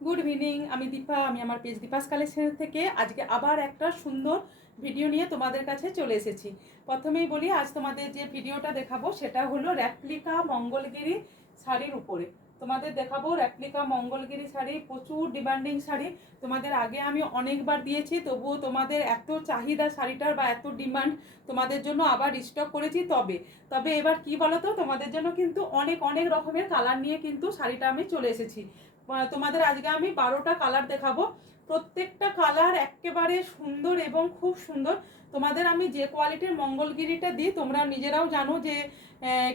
Good evening, আমি দীপা। আমি আমার পেজ দীপাস কালেকশন থেকে আজকে আবার একটা সুন্দর ভিডিও নিয়ে তোমাদের কাছে চলে এসেছি। প্রথমেই বলি, আজ তোমাদের যে ভিডিওটা দেখাবো সেটা হলো রেপ্লিকা মঙ্গলগিরি শাড়ির উপরে তোমাদের দেখাবো। রেপ্লিকা মঙ্গলগিরি শাড়ি প্রচুর ডিমান্ডিং শাড়ি, তোমাদের আগে আমি অনেকবার দিয়েছি, তবুও তোমাদের এত চাহিদা শাড়িটার বা এত ডিমান্ড, তোমাদের জন্য আবার স্টক করেছি। তবে তবে এবার কি বলতো, তোমাদের জন্য কিন্তু অনেক অনেক রকমের কালার নিয়ে কিন্তু শাড়িটা আমি চলে এসেছি। তোমাদের আজকে আমি 12টা কালার দেখাবো। প্রত্যেকটা কালার একেবারে সুন্দর এবং খুব সুন্দর। তোমাদের আমি যে কোয়ালিটির মঙ্গলগিরিটা দিই তোমরা নিজেরাও জানো যে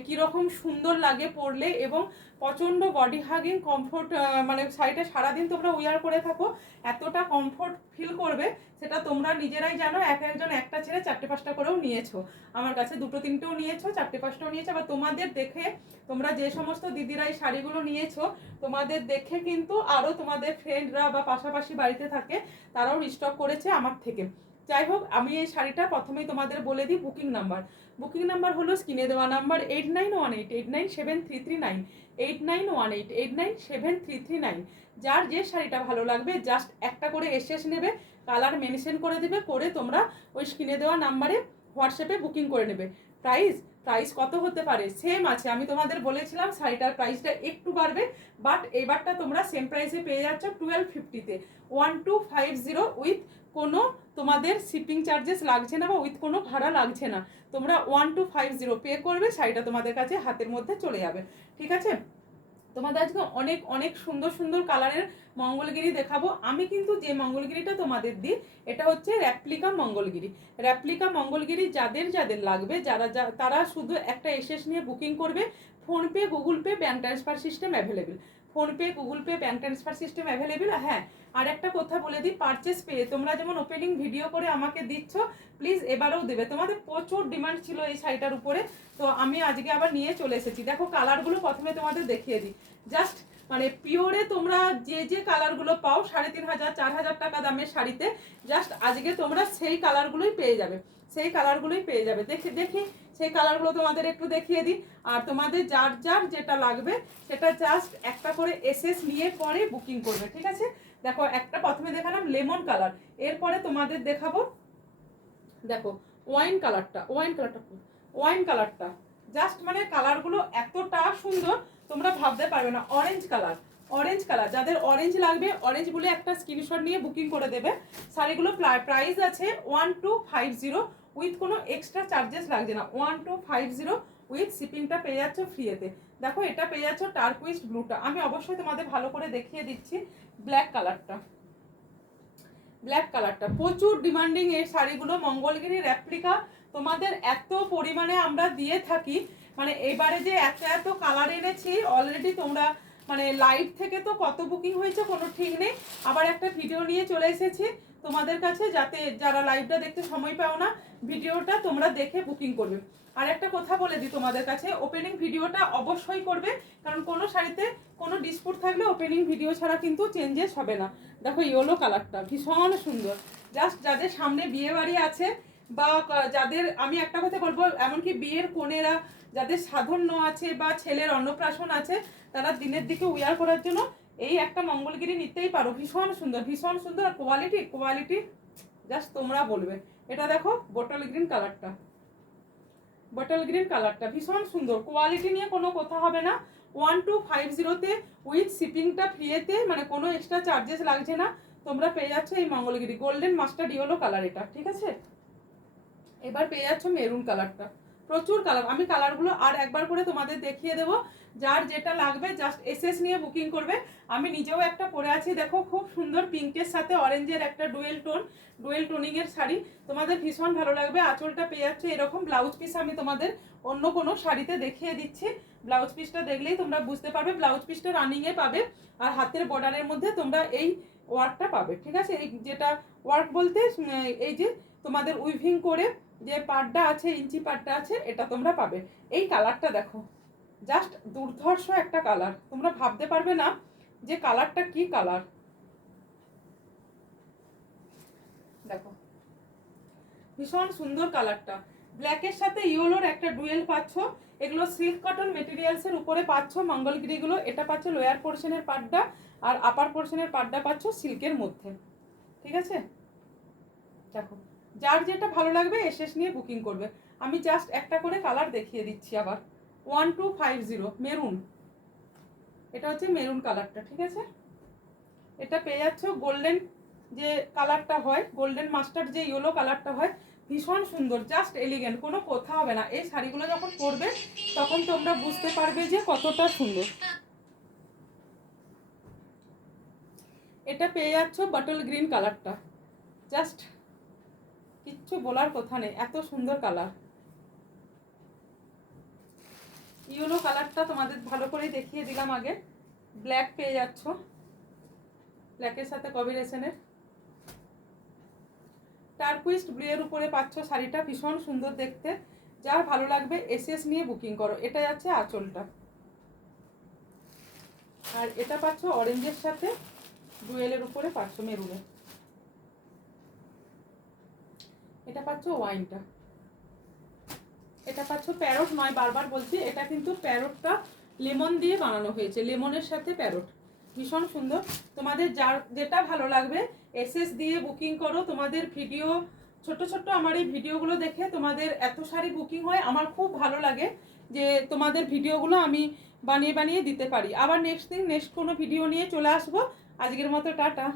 কীরকম সুন্দর লাগে পরলে, এবং প্রচণ্ড বডি হাগিং কমফোর্ট, মানে শাড়িটা সারাদিন তোমরা উইয়ার করে থাকো, এতটা কমফোর্ট ফিল করবে সেটা তোমরা নিজেরাই জানো। একজন একটা ছেড়ে 4-5টা করেও নিয়েছো, আমার কাছে 2-3টেও নিয়েছো, 4-5টাও নিয়েছো। আবার তোমাদের দেখে, তোমরা যে সমস্ত দিদিরা এই শাড়িগুলো নিয়েছো, তোমাদের দেখে কিন্তু আরও তোমাদের ফ্রেন্ডরা বা পাশাপাশি বাড়িতে থাকে তারাও স্টক করেছে আমার থেকে। যাই হোক, আমি এই শাড়িটা প্রথমেই তোমাদের বলে দিই বুকিং নাম্বার। বুকিং নাম্বার হলো স্ক্রিনে দেওয়া নাম্বার 8918897339, 8918897339। যার যে শাড়িটা ভালো লাগবে জাস্ট একটা করে এসএস নেবে, কালার মেনশন করে দেবে, করে তোমরা ওই স্ক্রিনে দেওয়া নাম্বারে হোয়াটসঅ্যাপে বুকিং করে নেবে। প্রাইস প্রাইস কত হতে পারে? সেম আছে, আমি তোমাদের বলেছিলাম শাড়িটার প্রাইসটা একটু বাড়বে, বাট এবারটা তোমরা সেম প্রাইসে পেয়ে যাচ্ছ 1250-তে, 1250 উইথ কোনো তোমাদের শিপিং চার্জেস লাগছে না বা উইথ কোনো ভাড়া লাগছে না। তোমরা 1250 পে করবে, শাড়িটা তোমাদের কাছে হাতের মধ্যে চলে যাবে। ঠিক আছে, তোমাদের আজকে অনেক অনেক সুন্দর সুন্দর কালারের মঙ্গলগিরি দেখাবো। আমি কিন্তু যে মঙ্গলগিরিটা তোমাদের দিই এটা হচ্ছে রেপ্লিকা মঙ্গলগিরি। রেপ্লিকা মঙ্গলগিরি যাদের যাদের লাগবে, তারা শুধু একটা এসএস নিয়ে বুকিং করবে। PhonePe, Google pay, bank transfer system available. PhonePe, Google pay, bank transfer system available. হ্যাঁ, আর একটা কথা বলে দিই, পারচেস পেয়ে তোমরা যেমন ওপেনিং ভিডিও করে আমাকে দিচ্ছ, প্লিজ এবারেও দেবে। তোমাদের প্রচুর ডিমান্ড ছিল এই শাড়িটার উপরে, তো আমি আজকে আবার নিয়ে চলে এসেছি। দেখো কালারগুলো প্রথমে তোমাদের দেখিয়ে দিই। জাস্ট মানে পিওরে তোমরা যে যে কালারগুলো পাও 3500-4000 টাকা দামের শাড়িতে, জাস্ট আজকে তোমরা সেই কালারগুলোই পেয়ে যাবে, সেই কালারগুলোই পেয়ে যাবে। দেখি দেখি সেই কালারগুলো তোমাদের একটু দেখিয়ে দিই। আর তোমাদের যার যার যেটা লাগবে সেটা জাস্ট একটা করে এসএস নিয়ে পরে বুকিং করবে। ঠিক আছে, দেখো একটা প্রথমে দেখালাম লেমন কালার, এরপরে তোমাদের দেখাবো, দেখো ওয়াইন কালারটা। ওয়াইন কালারটা জাস্ট মানে কালারগুলো এতটা সুন্দর তোমরা ভাবতে পারবে না। অরেঞ্জ কালার, যাদের অরেঞ্জ লাগবে অরেঞ্জ বলে একটা স্ক্রিনশট নিয়ে বুকিং করে দেবে। শাড়িগুলো প্রাইস আছে 1250, উইথ কোনো এক্সট্রা চার্জেস লাগছে না। 1250 উইথ শিপিংটা পেয়ে যাচ্ছ ফ্রিতে। দেখো এটা পেয়ে যাচ্ছ টার্কুইস্ট ব্লুটা। আমি অবশ্যই তোমাদের ভালো করে দেখিয়ে দিচ্ছি ব্ল্যাক কালারটা। প্রচুর ডিমান্ডিং এই শাড়িগুলো, মঙ্গলগিরি রেপ্লিকা তোমাদের এত পরিমাণে আমরা দিয়ে থাকি। মানে এবারে যে এত এত কালার এনেছি অলরেডি, তোমরা মানে লাইভ থেকে তো কত বুকিং হয়েছে কোনো ঠিক নেই। আবার একটা ভিডিও নিয়ে চলে এসেছি তোমাদের কাছে, যাতে যারা লাইভটা দেখতে সময় পাও না, ভিডিওটা তোমরা দেখে বুকিং করবে। আর একটা কথা বলে দিই তোমাদের কাছে, ওপেনিং ভিডিওটা অবশ্যই করবে, কারণ কোনো শাড়িতে কোনো ডিসপুট থাকলে ওপেনিং ভিডিও ছাড়া কিন্তু চেঞ্জেস হবে না। দেখো ইয়েলো কালারটা ভীষণ সুন্দর। জাস্ট যাদের সামনে বিয়ে বাড়ি আছে, বা যাদের, আমি একটা কথা বলবো, এমনকি বিয়ের কনেরা যাদের সাধন্য আছে বা ছেলের অন্নপ্রাশন আছে, তারা দিনের দিকে উইয়ার করার জন্য এই একটা মঙ্গলগিরি নিতেই পারো। ভীষণ সুন্দর, ভীষণ সুন্দর। আর কোয়ালিটি জাস্ট তোমরা বলবে। এটা দেখো বটল গ্রিন কালারটা ভীষণ সুন্দর, কোয়ালিটি নিয়ে কোনো কথা হবে না। 1250-তে উইথ শিপিংটা ফ্রিতে, মানে কোনো এক্সট্রা চার্জেস লাগছে না। তোমরা পেয়ে যাচ্ছ এই Mangalagiri golden mustard yellow colour এটা। ঠিক আছে, এবার পেয়ে যাচ্ছ মেরুন কালারটা। প্রচুর কালার, আমি কালারগুলো আর একবার করে তোমাদের দেখিয়ে দেবো। যার যেটা লাগবে জাস্ট এসএস নিয়ে বুকিং করবে। আমি নিজেও একটা পরে আছি, দেখো খুব সুন্দর পিঙ্কের সাথে অরেঞ্জের একটা ডুয়েল টোনিংয়ের শাড়ি, তোমাদের ভীষণ ভালো লাগবে। আঁচলটা পেয়ে যাচ্ছে এরকম। ব্লাউজ পিস আমি তোমাদের অন্য কোনো শাড়িতে দেখিয়ে দিচ্ছি, ব্লাউজ পিসটা দেখলেই তোমরা বুঝতে পারবে। ব্লাউজ পিসটা রানিংয়ে পাবে, আর হাতের বর্ডারের মধ্যে তোমরা এই ওয়ার্কটা পাবে। ঠিক আছে, এই যেটা ওয়ার্ক বলতে এই যে তোমাদের উইভিং করে যে পাটটা আছে, ইঞ্চি পাটটা আছে, এটা তোমরা পাবে। এই কালারটা দেখো, জাস্ট দুর্ধর্ষ একটা কালার, তোমরা ভাবতে পারবে না যে কালারটা কি কালার। দেখো ভীষণ সুন্দর কালারটা, ব্ল্যাকের সাথে ইয়েলোর একটা ডুয়েল পাচ্ছ। এগুলো সিল্ক কটন মেটেরিয়ালসের উপরে পাচ্ছ মঙ্গলগিরিগুলো। এটা পাচ্ছ লোয়ার পোর্শনের পাড্ডা, আর আপার পোর্শনের পাড্ডা পাচ্ছ সিল্কের মধ্যে। ঠিক আছে, দেখো যার যেটা ভালো লাগবে এসএস নিয়ে বুকিং করবে। আমি জাস্ট একটা করে কালার দেখিয়ে দিচ্ছি আবার। 1250 মেরুন, এটা হচ্ছে মেরুন কালারটা। ঠিক আছে, এটা পেয়ে যাচ্ছ গোল্ডেন যে কালারটা হয়, গোল্ডেন মাস্টার্ড যে ইয়েলো কালারটা হয়, ভীষণ সুন্দর, জাস্ট এলিগেন্ট, কোনো কথা হবে না। এই শাড়িগুলো যখন পরবে তখন তোমরা বুঝতে পারবে যে কতটা সুন্দর। এটা পেয়ে যাচ্ছ বটল গ্রিন কালারটা, জাস্ট কিচ্ছু বলার কথা নেই, এত সুন্দর কালার। ইয়েলো কালারটা তোমাদের ভালো করে দেখিয়ে দিলাম আগে। ব্ল্যাক পেয়ে যাচ্ছ, ব্ল্যাকের সাথে কম্বিনেশনের টার্কুইস্ট ব্লু এর উপরে পাচ্ছ শাড়িটা, ভীষণ সুন্দর দেখতে। যার ভালো লাগবে এসএস নিয়ে বুকিং করো। এটা যাচ্ছে আঁচলটা, আর এটা পাচ্ছ অরেঞ্জের সাথে ডুয়েলের উপরে পাচ্ছ মেরুনে। এটা পাচ্ছ ওয়াইনটা, এটা পাচ্ছ প্যারট নয়, বারবার বলছি, এটা কিন্তু প্যারটটা লেমন দিয়ে বানানো হয়েছে, লেমনের সাথে প্যারট, ভীষণ সুন্দর। তোমাদের যার যেটা ভালো লাগবে এসএস দিয়ে বুকিং করো। তোমাদের ভিডিও ছোট ছোট আমার এই ভিডিওগুলো দেখে তোমাদের এত শাড়ি বুকিং হয়, আমার খুব ভালো লাগে যে তোমাদের ভিডিওগুলো আমি বানিয়ে বানিয়ে দিতে পারি। আবার নেক্সট দিন নেক্সট কোনো ভিডিও নিয়ে চলে আসবো। আজকের মতো টাটা।